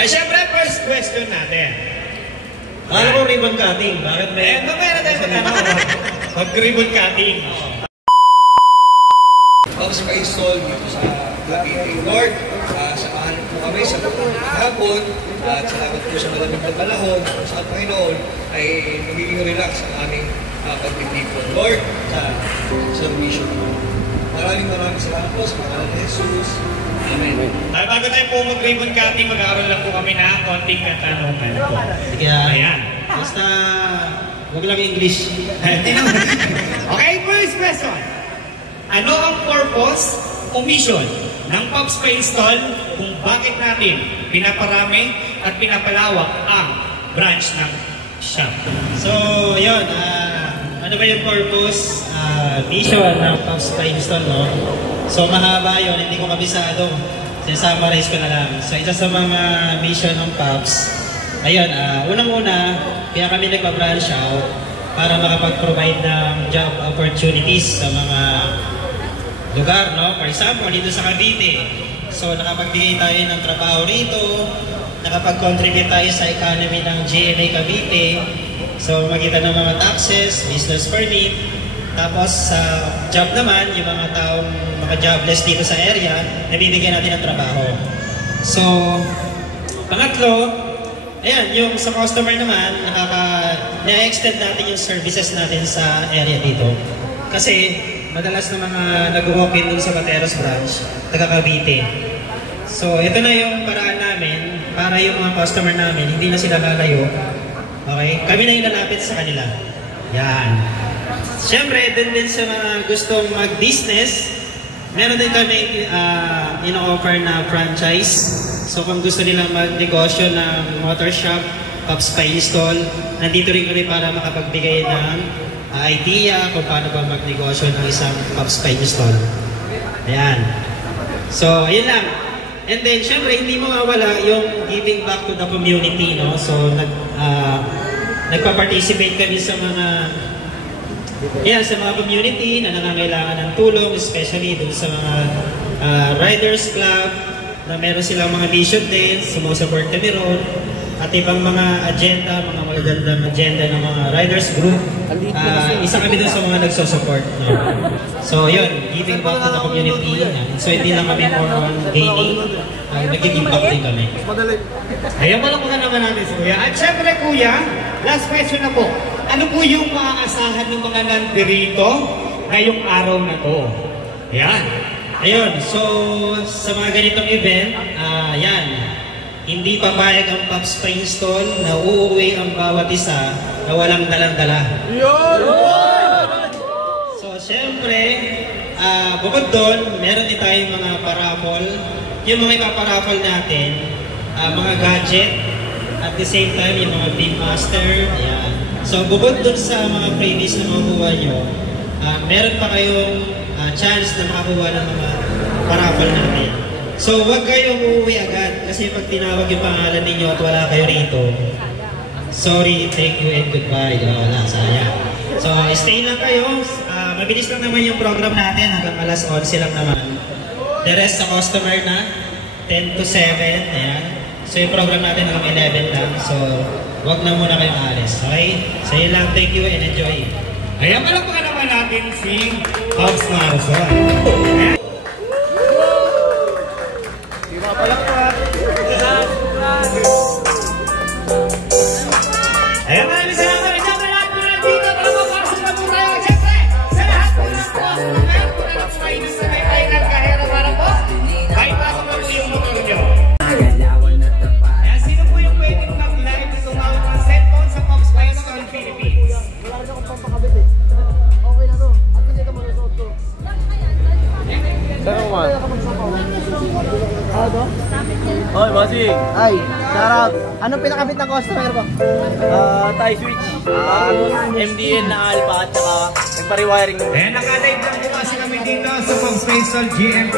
Siyempre, first question natin. Alam mo ribbon cutting? Bakit may... Meron tayo mag-ribbon cutting. Tapos pa-install dito sa Cavite Lord. Samahan po kami sa hapon at salamat po sa malamig na panahon sa Panginoon ay magiging relax ang aming pagtitipon. Lord, sa servisyo po. Maraming salamat po sa pangalan ni Jesus. Amen. Bago tayo po mag-ribbon cutting, mag-aaral lang po kami na konting katanungan po. Kaya, ayan. Basta, huwag lang English. Okay, first question. Ano ang purpose o mission ng Pops Pa-Install kung bakit natin pinaparami at pinapalawak ang branch ng shop? So, yun. Ano ba yung purpose, mission ng Pops Pa-Install, no? So, mahaba yun. Hindi ko kabisado. Summarize ko na lang. So, isa sa mga mission ng Pops, ayun, unang-una, kaya kami nagpa-branch out para makapag-provide ng job opportunities sa mga lugar, no? For example, dito sa Cavite. So, nakapagbigay tayo ng trabaho rito, nakapag-contribute tayo sa economy ng GMA Cavite. So, magitan ng mga taxes, business permit, tapos sa job naman, yung mga taong maka-jobless dito sa area, nabibigyan natin ng trabaho. So, pangatlo, ayan, yung sa customer naman, na-extend natin yung services natin sa area dito. Kasi, madalas na mga nag-walk-in dun sa Bateros branch, taga Cavite. So, ito na yung paraan namin para yung mga customer namin, hindi na sila lalayo. Okay? Kami na yung lalapit sa kanila. Yan. Siyempre, din sa mga gustong mag-business, meron din kami ino-offer na franchise. So, kung gusto nilang mag-negosyo ng motor shop, Pops Pa-Install, nandito rin kami para makapagbigay ng idea kung paano ba magnegosyo ng isang Pops Pa-Install. Ayan. So, ayun lang. And then, syempre, hindi mawawala yung giving back to the community, no? So, nagpa-participate kami sa mga community na nangangailangan ng tulong, especially dun sa mga Riders Club, na meron silang mga mission din, sumusupport kami ron. At ibang mga agenda, mga magagandang agenda ng mga riders group. Isa kami dun sa mga nagsusupport. No? So yun, giving back to the community. So hindi lang kami more on gaining, nag-giving back din kami. Ayun, palakpakan naman natin si Kuya. At syempre Kuya, last question na po. Ano po yung maaasahan ng mga nandirito ngayong araw na to? Ayan. Ayun, so sa mga ganitong event, yan. Hindi papayag ang Pops Pa-Install na uuwi ang bawat isa na walang dalang-dala. So, syempre, bukod doon, meron din tayong mga paraffol. Yung mga ipaparaffol natin, mga gadget, at the same time, yung mga Beam Master. Ayan. So, bukod doon sa mga freebies na makuha nyo, meron pa kayong chance na makakuha ng mga paraffol natin. So, huwag kayong uuwi agad kasi pag tinawag yung pangalan ninyo at wala kayo rito, sorry, thank you, and goodbye. Wala, sayang. So, stay lang kayo. Mabilis lang naman yung program natin hanggang alas 11 lang naman. The rest sa customer na, 10 to 7. Ayan. So, yung program natin hanggang 11 lang. So, huwag na muna kayong alis. Okay? So, yun lang. Thank you and enjoy. Ayan, palakpakan naman natin si Pops Marson. Ayan, maraming salamat. Siyempre lahat po nandito para mapasok na po tayo. Siyempre, sa lahat po ng customer, kung ano po kayo sa may pahingat kahera para po, kahit pasok na po yung motor nyo. Ayan, sino po yung pwedeng mag-live na tumawag ng cellphone sa Pops Pa-Install Philippines? Wala rin akong pampakabit eh. Okay na no. At kasi ito malusot ko. Saan mo? Ano? Hoy, bossing! Ay, sarap. Anong pinakabit ng customer ko? Tie switch. MDN na alpha at saka nagpa-rewiring. Ayan, naka-live lang po kasi kami dito sa Pops Pa-Install GMP.